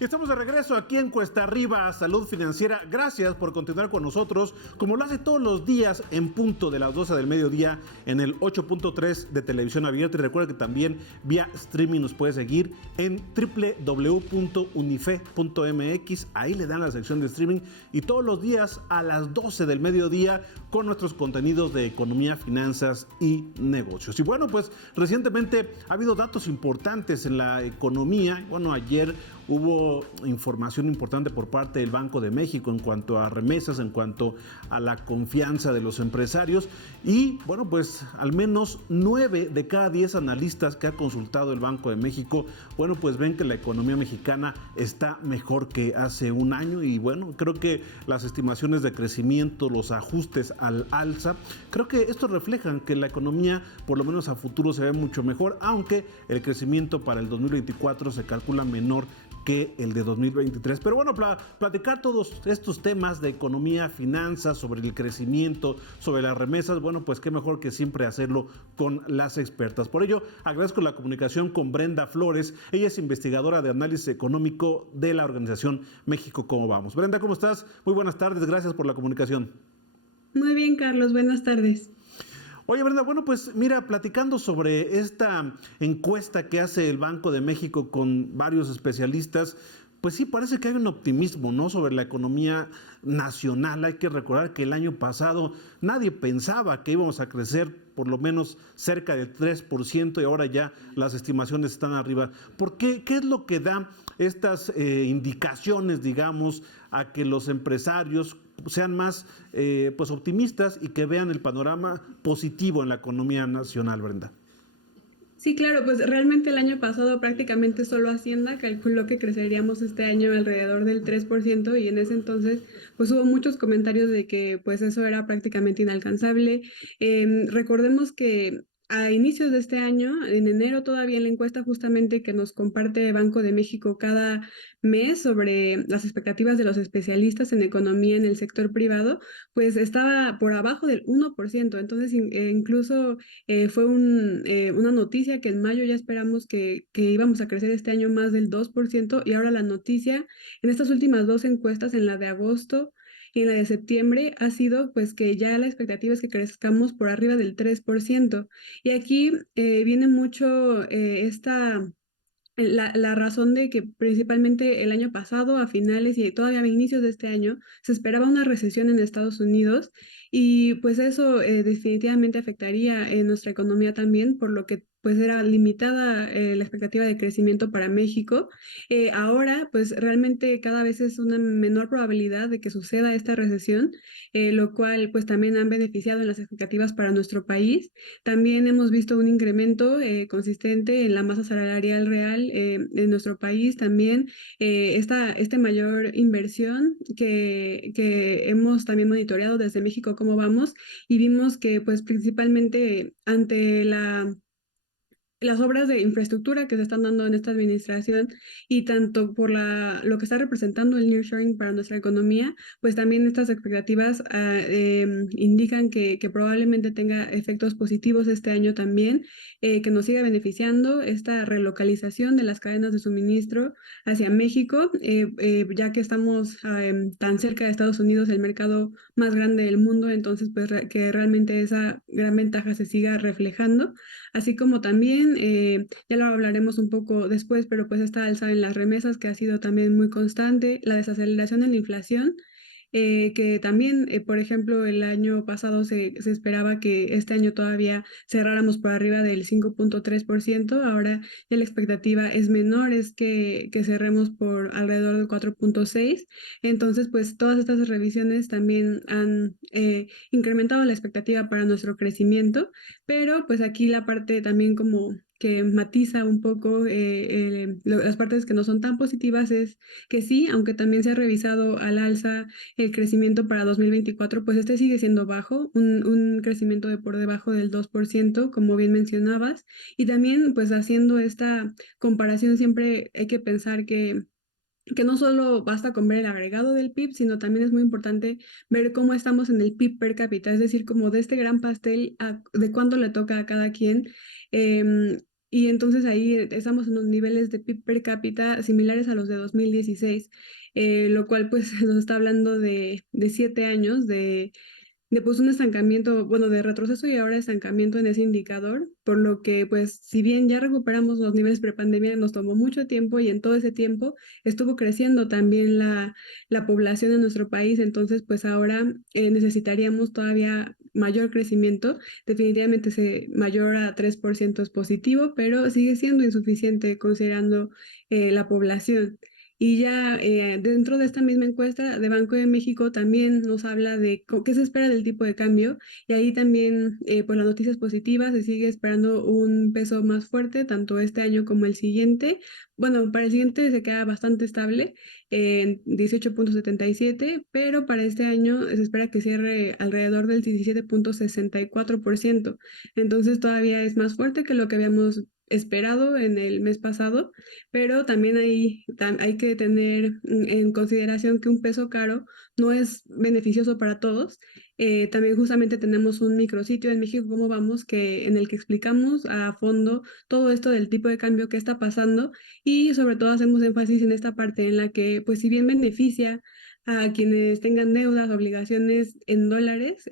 Estamos de regreso aquí en Cuesta Arriba, Salud Financiera. Gracias por continuar con nosotros, como lo hace todos los días en punto de las 12 del mediodía en el 8.3 de Televisión Abierta. Y recuerda que también vía streaming nos puede seguir en www.unife.mx. Ahí le dan la sección de streaming y todos los días a las 12 del mediodía con nuestros contenidos de economía, finanzas y negocios. Y bueno, pues recientemente ha habido datos importantes en la economía. Bueno, ayer hubo información importante por parte del Banco de México en cuanto a remesas, en cuanto a la confianza de los empresarios y bueno, pues al menos 9 de cada 10 analistas que ha consultado el Banco de México, bueno, pues ven que la economía mexicana está mejor que hace un año y bueno, creo que las estimaciones de crecimiento, los ajustes al alza, creo que esto reflejan que la economía por lo menos a futuro se ve mucho mejor, aunque el crecimiento para el 2024 se calcula menor que el de 2023. Pero bueno, platicar todos estos temas de economía, finanzas, sobre el crecimiento, sobre las remesas, bueno, pues qué mejor que siempre hacerlo con las expertas. Por ello, agradezco la comunicación con Brenda Flores. Ella es investigadora de análisis económico de la organización México Cómo Vamos. Brenda, ¿cómo estás? Muy buenas tardes, gracias por la comunicación. Muy bien, Carlos, buenas tardes. Oye, Brenda, bueno, pues mira, platicando sobre esta encuesta que hace el Banco de México con varios especialistas, pues sí, parece que hay un optimismo, ¿no?, sobre la economía nacional. Hay que recordar que el año pasado nadie pensaba que íbamos a crecer por lo menos cerca del 3% y ahora ya las estimaciones están arriba. ¿Por qué? ¿Qué es lo que da estas indicaciones, digamos, a que los empresarios sean más pues optimistas y que vean el panorama positivo en la economía nacional, Brenda? Sí, claro, pues realmente el año pasado prácticamente solo Hacienda calculó que creceríamos este año alrededor del 3% y en ese entonces pues hubo muchos comentarios de que pues eso era prácticamente inalcanzable. Recordemos que a inicios de este año, en enero todavía en la encuesta justamente que nos comparte Banco de México cada mes sobre las expectativas de los especialistas en economía en el sector privado, pues estaba por abajo del 1%, entonces incluso fue una noticia que en mayo ya esperamos que íbamos a crecer este año más del 2% y ahora la noticia en estas últimas dos encuestas, en la de agosto y en la de septiembre, ha sido pues que ya la expectativa es que crezcamos por arriba del 3%. Y aquí viene mucho la razón de que principalmente el año pasado, a finales y todavía a inicios de este año, se esperaba una recesión en Estados Unidos y pues eso definitivamente afectaría en nuestra economía también, por lo que pues era limitada la expectativa de crecimiento para México. Ahora pues realmente cada vez es una menor probabilidad de que suceda esta recesión, lo cual pues también han beneficiado en las expectativas para nuestro país. También hemos visto un incremento consistente en la masa salarial real en nuestro país. También esta mayor inversión que hemos también monitoreado desde México Cómo Vamos y vimos que pues principalmente ante las obras de infraestructura que se están dando en esta administración y tanto por lo que está representando el nearshoring para nuestra economía, pues también estas expectativas indican que probablemente tenga efectos positivos este año también, que nos siga beneficiando esta relocalización de las cadenas de suministro hacia México, ya que estamos tan cerca de Estados Unidos, el mercado más grande del mundo, entonces pues que realmente esa gran ventaja se siga reflejando, así como también, ya lo hablaremos un poco después, pero pues esta alza en las remesas que ha sido también muy constante, la desaceleración en la inflación, que también, por ejemplo, el año pasado se esperaba que este año todavía cerráramos por arriba del 5.3%, ahora ya la expectativa es menor, es que cerremos por alrededor del 4.6%, entonces pues todas estas revisiones también han incrementado la expectativa para nuestro crecimiento, pero pues aquí la parte también como que matiza un poco las partes que no son tan positivas es que sí, aunque también se ha revisado al alza el crecimiento para 2024, pues este sigue siendo bajo, un crecimiento de por debajo del 2%, como bien mencionabas, y también pues haciendo esta comparación siempre hay que pensar que no solo basta con ver el agregado del PIB, sino también es muy importante ver cómo estamos en el PIB per cápita, es decir, como de este gran pastel, de cuánto le toca a cada quien. y entonces ahí estamos en los niveles de PIB per cápita similares a los de 2016, lo cual pues nos está hablando de 7 años de pues un estancamiento, bueno, de retroceso y ahora estancamiento en ese indicador, por lo que pues si bien ya recuperamos los niveles prepandemia, nos tomó mucho tiempo y en todo ese tiempo estuvo creciendo también la población en nuestro país, entonces pues ahora necesitaríamos todavía mayor crecimiento, definitivamente mayor a 3% es positivo, pero sigue siendo insuficiente considerando la población. Y ya dentro de esta misma encuesta de Banco de México también nos habla de qué se espera del tipo de cambio y ahí también pues las noticias positivas, se sigue esperando un peso más fuerte tanto este año como el siguiente. Bueno, para el siguiente se queda bastante estable en 18,77, pero para este año se espera que cierre alrededor del 17,64%. Entonces todavía es más fuerte que lo que habíamos esperado en el mes pasado, pero también hay que tener en consideración que un peso caro no es beneficioso para todos. También justamente tenemos un micrositio en México, cómo vamos, en el que explicamos a fondo todo esto del tipo de cambio que está pasando y sobre todo hacemos énfasis en esta parte en la que, pues si bien beneficia a quienes tengan deudas, obligaciones en dólares,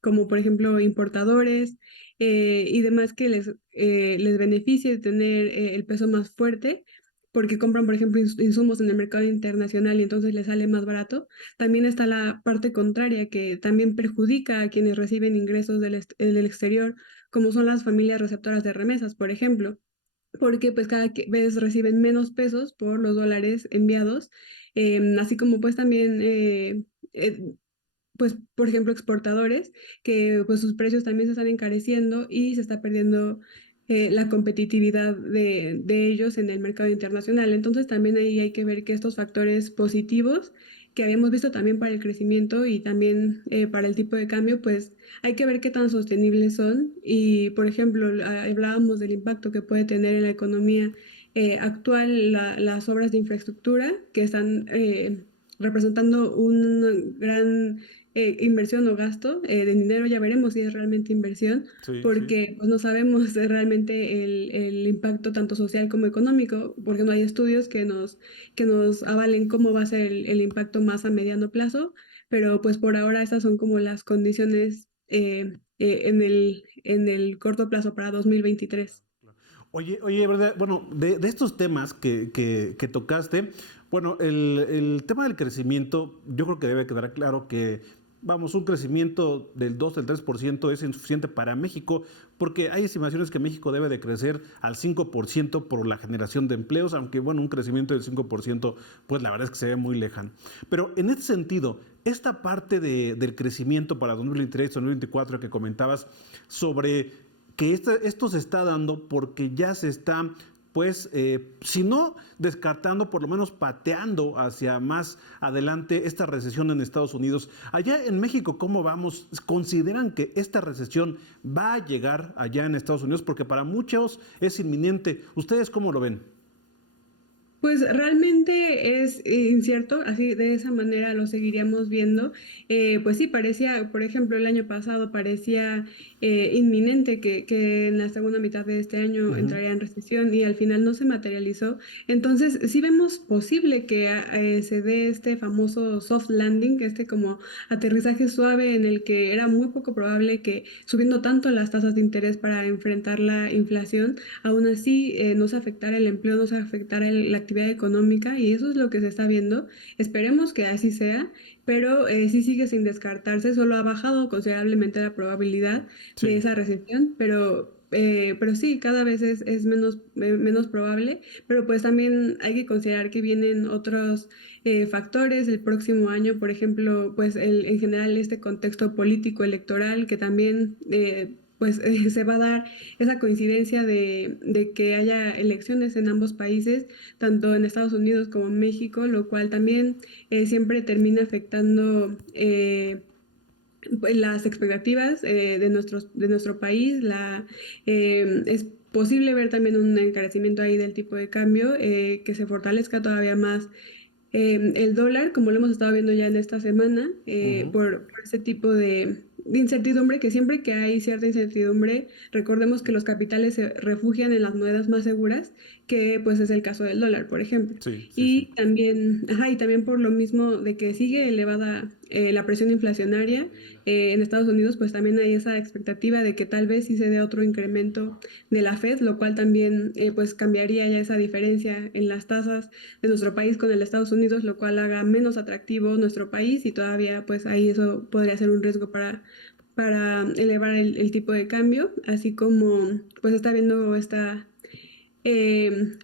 como por ejemplo importadores, y demás que les beneficie tener el peso más fuerte porque compran, por ejemplo, insumos en el mercado internacional y entonces les sale más barato. También está la parte contraria que también perjudica a quienes reciben ingresos del exterior, como son las familias receptoras de remesas, por ejemplo, porque pues cada vez reciben menos pesos por los dólares enviados, así como pues también pues, por ejemplo, exportadores, que pues sus precios también se están encareciendo y se está perdiendo la competitividad de ellos en el mercado internacional. Entonces también ahí hay que ver que estos factores positivos que habíamos visto también para el crecimiento y también para el tipo de cambio, pues hay que ver qué tan sostenibles son. Y, por ejemplo, hablábamos del impacto que puede tener en la economía actual las obras de infraestructura que están representando un gran inversión o gasto de dinero, ya veremos si es realmente inversión, Sí, sí. porque pues, no sabemos realmente el impacto tanto social como económico, porque no hay estudios que nos avalen cómo va a ser el impacto más a mediano plazo, pero pues por ahora estas son como las condiciones en el corto plazo para 2023. Oye, ¿verdad? Bueno, de estos temas que tocaste, bueno, el tema del crecimiento, yo creo que debe quedar claro que, vamos, un crecimiento del 2 del 3% es insuficiente para México, porque hay estimaciones que México debe de crecer al 5% por la generación de empleos, aunque, bueno, un crecimiento del 5%, pues la verdad es que se ve muy lejano. Pero en este sentido, esta parte del crecimiento para 2023-2024 que comentabas sobre que esto se está dando porque ya se está, pues, si no descartando, por lo menos pateando hacia más adelante esta recesión en Estados Unidos. Allá en México, ¿cómo vamos? ¿Consideran que esta recesión va a llegar allá en Estados Unidos? Porque para muchos es inminente. ¿Ustedes cómo lo ven? Pues realmente es incierto, así de esa manera lo seguiríamos viendo. Pues sí, parecía, por ejemplo, el año pasado parecía inminente que en la segunda mitad de este año Ujú. entraría en recesión y al final no se materializó. Entonces, sí vemos posible que se dé este famoso soft landing, este como aterrizaje suave en el que era muy poco probable que subiendo tanto las tasas de interés para enfrentar la inflación, aún así no se afectara el empleo, no se afectara la actividad económica y eso es lo que se está viendo. Esperemos que así sea, pero sí sigue sin descartarse, solo ha bajado considerablemente la probabilidad de Sí. esa recesión, pero sí, cada vez es menos probable, pero pues también hay que considerar que vienen otros factores el próximo año, por ejemplo, pues en general este contexto político electoral que también pues se va a dar esa coincidencia de que haya elecciones en ambos países, tanto en Estados Unidos como en México, lo cual también siempre termina afectando pues, las expectativas de nuestro país. Es posible ver también un encarecimiento ahí del tipo de cambio, que se fortalezca todavía más el dólar, como lo hemos estado viendo ya en esta semana, Ujú. por ese tipo de incertidumbre, que siempre que hay cierta incertidumbre, recordemos que los capitales se refugian en las monedas más seguras, que pues es el caso del dólar, por ejemplo. Sí, sí, sí. Y también, ajá, y también por lo mismo de que sigue elevada la presión inflacionaria en Estados Unidos, pues también hay esa expectativa de que tal vez sí se dé otro incremento de la Fed, lo cual también pues cambiaría ya esa diferencia en las tasas de nuestro país con el de Estados Unidos, lo cual haga menos atractivo nuestro país y todavía pues ahí eso podría ser un riesgo para elevar el tipo de cambio, así como pues está viendo esta eh,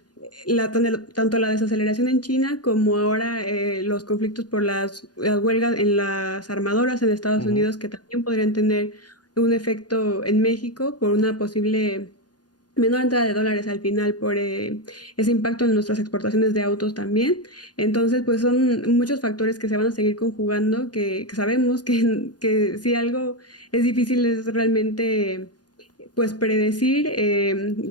tanto la desaceleración en China como ahora los conflictos por las huelgas en las armadoras en Estados Ujú. Unidos que también podrían tener un efecto en México por una posible menor entrada de dólares al final por ese impacto en nuestras exportaciones de autos también. Entonces, pues son muchos factores que se van a seguir conjugando, que sabemos que si algo es difícil es realmente pues predecir,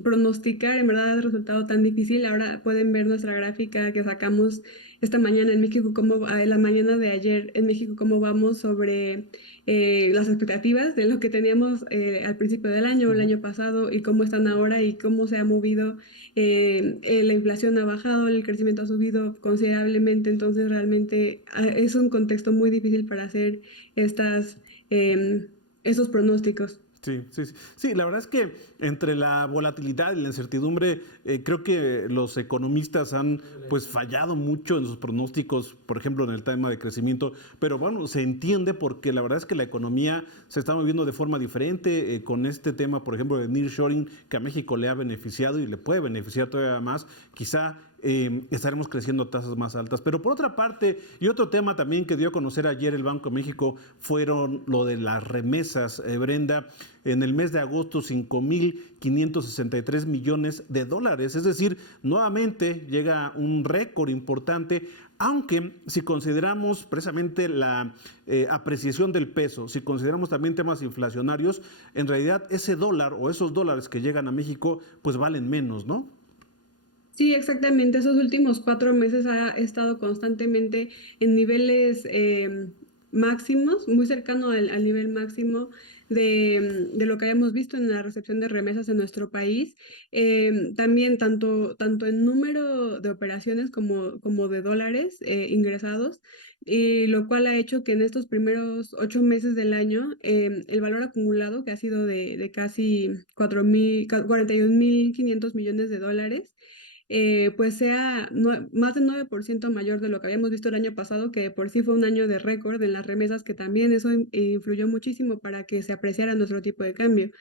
pronosticar, en verdad ha resultado tan difícil. Ahora pueden ver nuestra gráfica que sacamos esta mañana en México, la mañana de ayer en México, cómo vamos sobre las expectativas de lo que teníamos al principio del año, el Ujú. año pasado, y cómo están ahora y cómo se ha movido. La inflación ha bajado, el crecimiento ha subido considerablemente, entonces realmente es un contexto muy difícil para hacer estas, eh, estos pronósticos. Sí, sí, sí. Sí, la verdad es que entre la volatilidad y la incertidumbre, creo que los economistas han pues fallado mucho en sus pronósticos, por ejemplo, en el tema de crecimiento, pero bueno, se entiende porque la verdad es que la economía se está moviendo de forma diferente con este tema, por ejemplo, de nearshoring, que a México le ha beneficiado y le puede beneficiar todavía más, quizá estaremos creciendo a tasas más altas. Pero por otra parte, y otro tema también que dio a conocer ayer el Banco de México fueron lo de las remesas, Brenda, en el mes de agosto 5.563 millones de dólares, es decir, nuevamente llega un récord importante, aunque si consideramos precisamente la apreciación del peso, si consideramos también temas inflacionarios, en realidad ese dólar o esos dólares que llegan a México pues valen menos, ¿no? Sí, exactamente. Esos últimos 4 meses ha estado constantemente en niveles máximos, muy cercano al nivel máximo de lo que habíamos visto en la recepción de remesas en nuestro país. También tanto en número de operaciones como de dólares ingresados, y lo cual ha hecho que en estos primeros 8 meses del año el valor acumulado, que ha sido de casi 41.500 millones de dólares, pues sea más del 9% mayor de lo que habíamos visto el año pasado, que por sí fue un año de récord en las remesas, que también eso influyó muchísimo para que se apreciara nuestro tipo de cambio.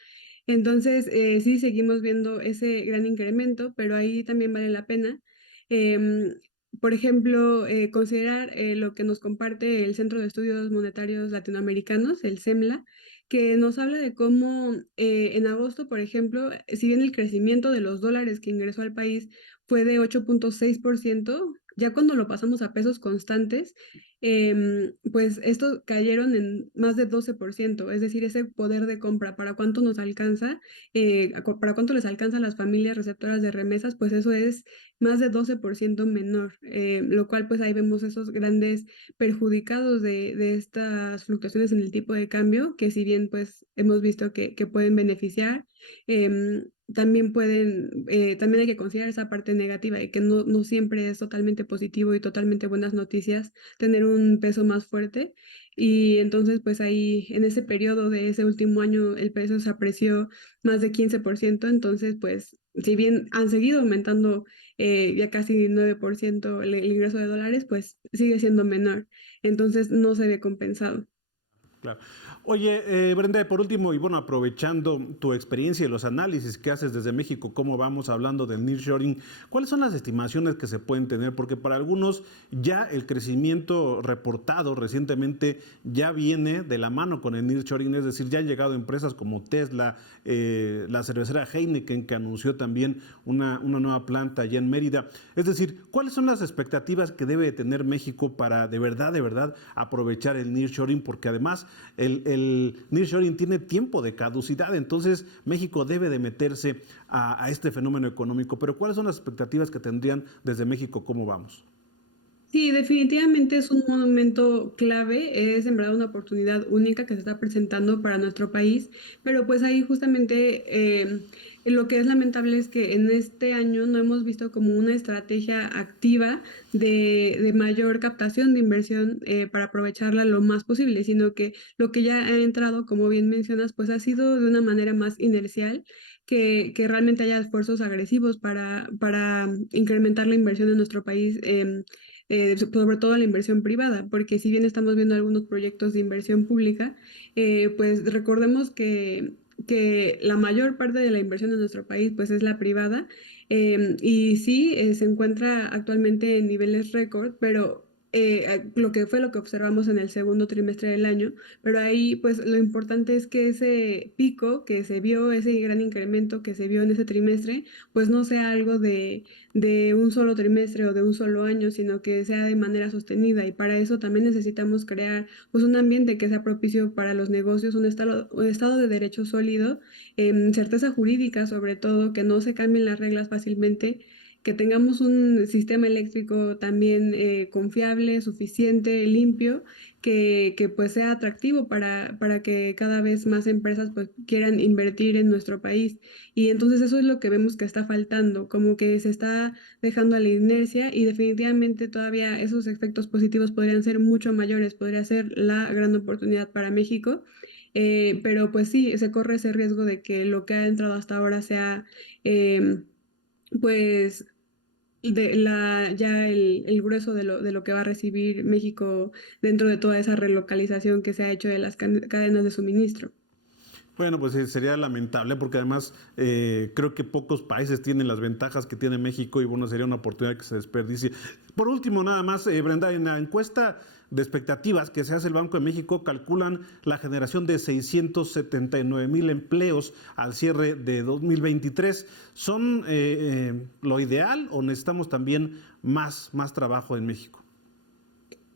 Entonces, sí seguimos viendo ese gran incremento, pero ahí también vale la pena. em, por ejemplo, considerar lo que nos comparte el Centro de Estudios Monetarios Latinoamericanos, el CEMLA, que nos habla de cómo en agosto, por ejemplo, si bien el crecimiento de los dólares que ingresó al país fue de 8,6%, ya cuando lo pasamos a pesos constantes, pues estos cayeron en más de 12%, es decir, ese poder de compra, ¿para cuánto nos alcanza? ¿Para cuánto les alcanza a las familias receptoras de remesas? Pues eso es más de 12% menor, lo cual pues ahí vemos esos grandes perjudicados de estas fluctuaciones en el tipo de cambio, que si bien pues hemos visto que pueden beneficiar, también hay que considerar esa parte negativa y que no siempre es totalmente positivo y totalmente buenas noticias tener un peso más fuerte. Y entonces, pues ahí en ese periodo de ese último año el peso se apreció más de 15%. Entonces, pues si bien han seguido aumentando ya casi 9% el ingreso de dólares, pues sigue siendo menor. Entonces no se ve compensado. Claro. Oye, Brenda, por último, y bueno, aprovechando tu experiencia y los análisis que haces desde México, cómo vamos hablando del nearshoring, ¿cuáles son las estimaciones que se pueden tener? Porque para algunos ya el crecimiento reportado recientemente ya viene de la mano con el nearshoring, es decir, ya han llegado empresas como Tesla, la cervecera Heineken, que anunció también una nueva planta allá en Mérida. Es decir, ¿cuáles son las expectativas que debe tener México para de verdad aprovechar el nearshoring? Porque además el nearshoring tiene tiempo de caducidad, entonces México debe de meterse a este fenómeno económico. Pero ¿cuáles son las expectativas que tendrían desde México? ¿Cómo vamos? Sí, definitivamente es un momento clave, es en verdad una oportunidad única que se está presentando para nuestro país, pero pues ahí justamente lo que es lamentable es que en este año no hemos visto como una estrategia activa de mayor captación de inversión para aprovecharla lo más posible, sino que lo que ya ha entrado, como bien mencionas, pues ha sido de una manera más inercial. Que realmente haya esfuerzos agresivos para incrementar la inversión en nuestro país, sobre todo la inversión privada, porque si bien estamos viendo algunos proyectos de inversión pública, pues recordemos que la mayor parte de la inversión en nuestro país pues es la privada, y sí, se encuentra actualmente en niveles récord, pero lo que observamos en el segundo trimestre del año, pero ahí pues lo importante es que ese pico que se vio, ese gran incremento que se vio en ese trimestre, pues no sea algo de un solo trimestre o de un solo año, sino que sea de manera sostenida. Y para eso también necesitamos crear pues un ambiente que sea propicio para los negocios, un estado de derecho sólido, certeza jurídica sobre todo, que no se cambien las reglas fácilmente, que tengamos un sistema eléctrico también confiable, suficiente, limpio, que pues sea atractivo para que cada vez más empresas pues quieran invertir en nuestro país. Y entonces eso es lo que vemos que está faltando, como que se está dejando a la inercia y definitivamente todavía esos efectos positivos podrían ser mucho mayores, podría ser la gran oportunidad para México. Pero pues sí, se corre ese riesgo de que lo que ha entrado hasta ahora sea eh, pues ya el grueso de lo que va a recibir México dentro de toda esa relocalización que se ha hecho de las cadenas de suministro. Bueno, pues sí, sería lamentable porque además creo que pocos países tienen las ventajas que tiene México y bueno, sería una oportunidad que se desperdicie. Por último, nada más, Brenda, en la encuesta de expectativas que se hace el Banco de México calculan la generación de 679,000 empleos al cierre de 2023. ¿Son lo ideal o necesitamos también más trabajo en México?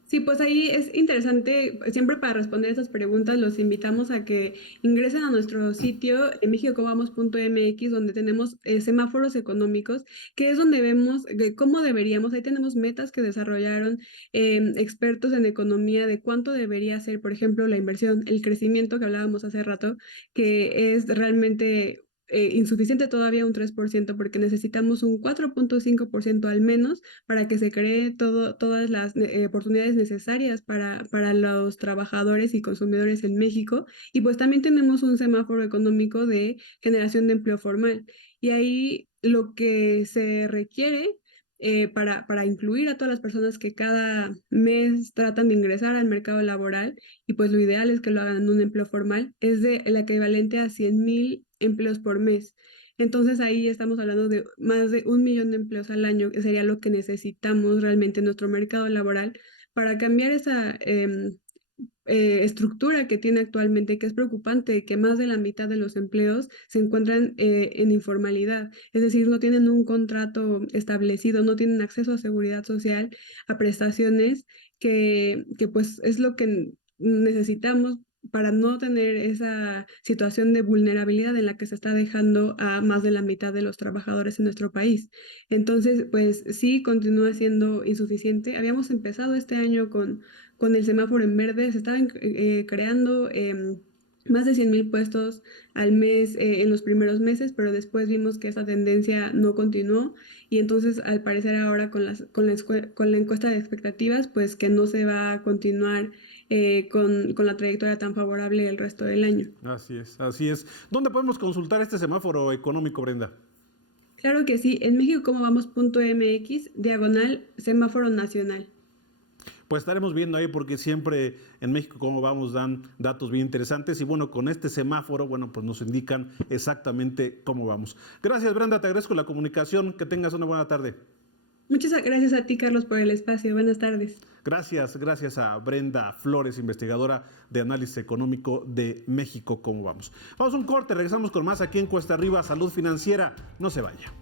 Sí, pues ahí es interesante, siempre para responder esas preguntas los invitamos a que ingresen a nuestro sitio mexicomovamos.mx, donde tenemos semáforos económicos, que es donde vemos cómo deberíamos, ahí tenemos metas que desarrollaron expertos en economía de cuánto debería ser, por ejemplo, la inversión, el crecimiento que hablábamos hace rato, que es realmente insuficiente todavía un 3% porque necesitamos un 4,5% al menos para que se cree todas las oportunidades necesarias para los trabajadores y consumidores en México. Y pues también tenemos un semáforo económico de generación de empleo formal. Y ahí lo que se requiere para incluir a todas las personas que cada mes tratan de ingresar al mercado laboral, y pues lo ideal es que lo hagan en un empleo formal, es de el equivalente a 100,000 empleos por mes. Entonces ahí estamos hablando de más de 1 millón de empleos al año, que sería lo que necesitamos realmente en nuestro mercado laboral para cambiar esa estructura que tiene actualmente, que es preocupante, que más de la mitad de los empleos se encuentran en informalidad, es decir, no tienen un contrato establecido, no tienen acceso a seguridad social, a prestaciones, que pues es lo que necesitamos para no tener esa situación de vulnerabilidad en la que se está dejando a más de la mitad de los trabajadores en nuestro país. Entonces, pues sí, continúa siendo insuficiente. Habíamos empezado este año con el semáforo en verde, se estaban creando más de 100,000 puestos al mes en los primeros meses, pero después vimos que esa tendencia no continuó y entonces al parecer ahora con la encuesta de expectativas, pues que no se va a continuar con la trayectoria tan favorable el resto del año. Así es, así es. ¿Dónde podemos consultar este semáforo económico, Brenda? Claro que sí, en México como vamos.mx, diagonal semáforo nacional. Pues estaremos viendo ahí porque siempre en México, como vamos, dan datos bien interesantes y bueno, con este semáforo, bueno, pues nos indican exactamente cómo vamos. Gracias, Brenda, te agradezco la comunicación, que tengas una buena tarde. Muchas gracias a ti, Carlos, por el espacio. Buenas tardes. Gracias a Brenda Flores, investigadora de análisis económico de México, cómo vamos. Vamos a un corte, regresamos con más aquí en Cuesta Arriba, Salud Financiera, no se vaya.